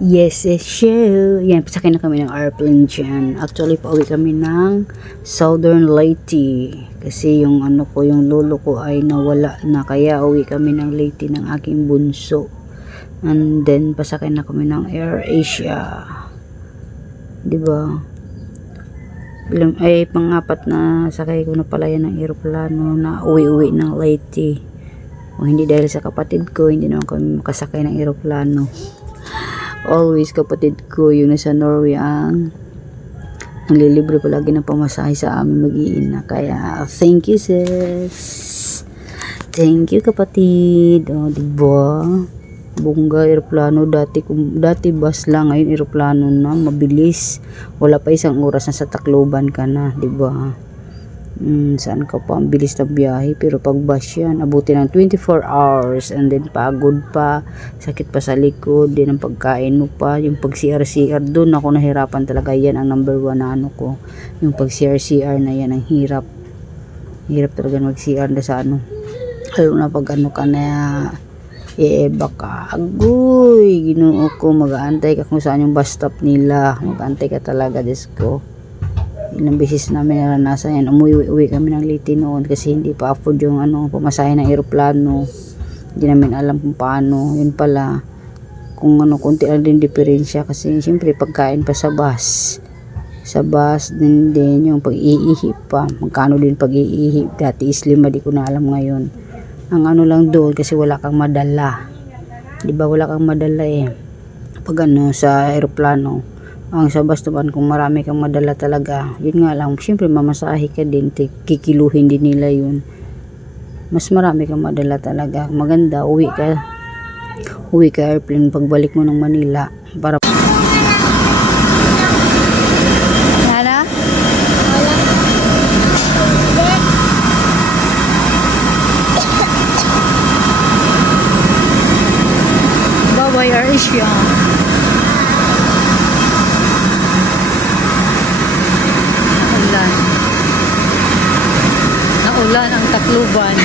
Yes, show. Yan, pasakay na kami ng airplane dyan. Actually, pauwi kami ng Southern Leyte. Kasi yung ano ko, yung lolo ko ay nawala na. Kaya uwi kami ng Leyte ng aking bunso. And then, pasakay na kami ng Air Asia. Diba? Ay, pang-apat na sakay ko na pala yan ng aeroplano na uwi-uwi ng Leyte. O hindi dahil sa kapatid ko, hindi naman kami makasakay ng aeroplano. Always kapatid ko yung nasa Norway ang nililibre palagi ng pamasahe sa amin mag-iina. Kaya thank you sis, thank you kapatid. O diba, bongga aeroplano. Dati bus lang, ngayon aeroplano na, mabilis, wala pa isang oras na sa Tacloban ka na, diba? Saan ka pa, ang bilis ng biyahe. Pero pag bus yan, abuti ng 24 hours, and then pagod pa, sakit pa sa likod, din ang pagkain mo pa, yung pag CR doon ako nahirapan talaga. Yan ang number 1 na ano ko, yung pag CR na yan, ang hirap talaga mag CR na sa ano, lalo na pag ano ka na ieba ka, agoy, Ginoo ko, mag-aantay ka kung saan yung bus stop nila, mag-aantay ka talaga. Diyos ko, ilang beses namin naranasan yan. Umuwi kami ng Leyte noon kasi hindi pa afford yung ano, pamasahe ng aeroplano. Hindi namin alam kung paano. Yun pala, kung ano, konti lang din diferensya kasi siyempre pagkain pa sa bus din yung pag-iihip pa, magkano din pag-iihip. Dati is 5, di ko na alam ngayon. Ang ano lang doon kasi wala kang madala, diba, wala kang madala pag ano sa aeroplano. Ang sa bus naman, kung marami kang madala talaga, yun nga lang, siyempre mamasahe ka din, kikiluhin din nila yun. Mas marami kang madala talaga. Maganda, uwi ka airplane pagbalik mo ng Manila para Nana? Bye-bye, Air Asia. Naulan ang Tacloban.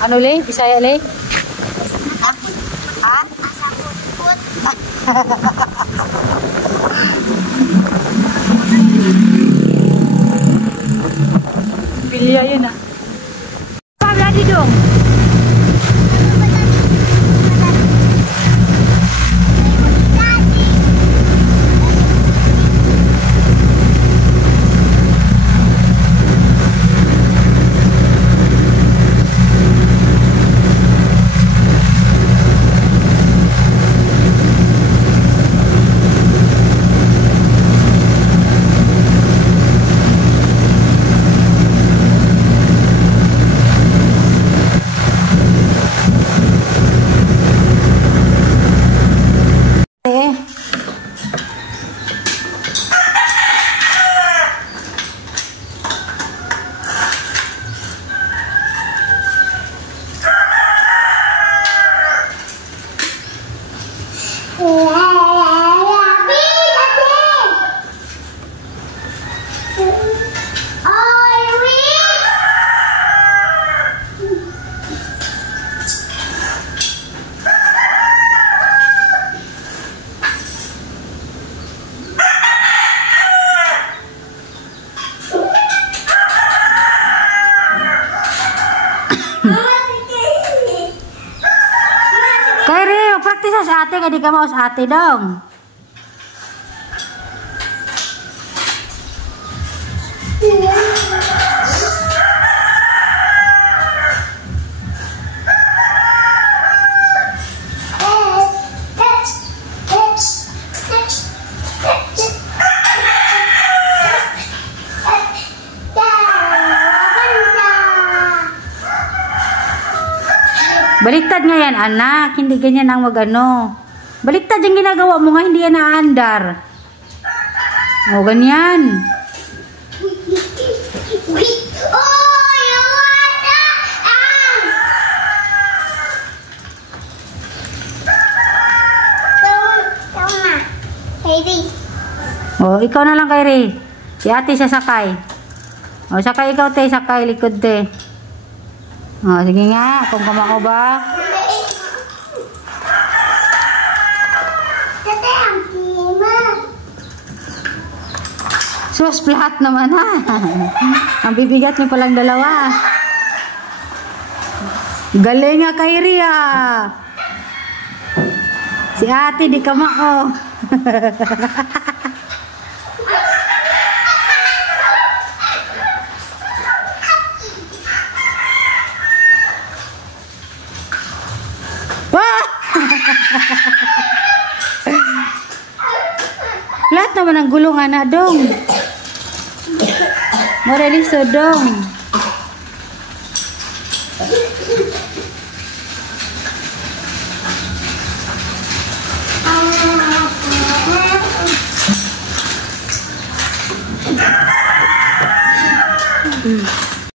Ano le? Bisaya le? Ha? Ha? Asaput-put. Pilya yun ah. Pagadi dong. sa ate, kadi ka maus ate dong. Baliktad nga yan, anak. Hindi ganyan ang magano. Baliktad yung ginagawa mo nga, hindi yan naandar. O, ganyan. O, ikaw na lang kay Ray. Si ate sasakay. O, sakay ikaw, te. Sakay, likod, te. O, sige nga. Kung kamako ba? Sus, flat naman ha. Ang bibigat niyo palang dalawa. Galing nga kay Ria. Si ate di kamako. Lahat naman ang gulungan na dong. Moreliso dong.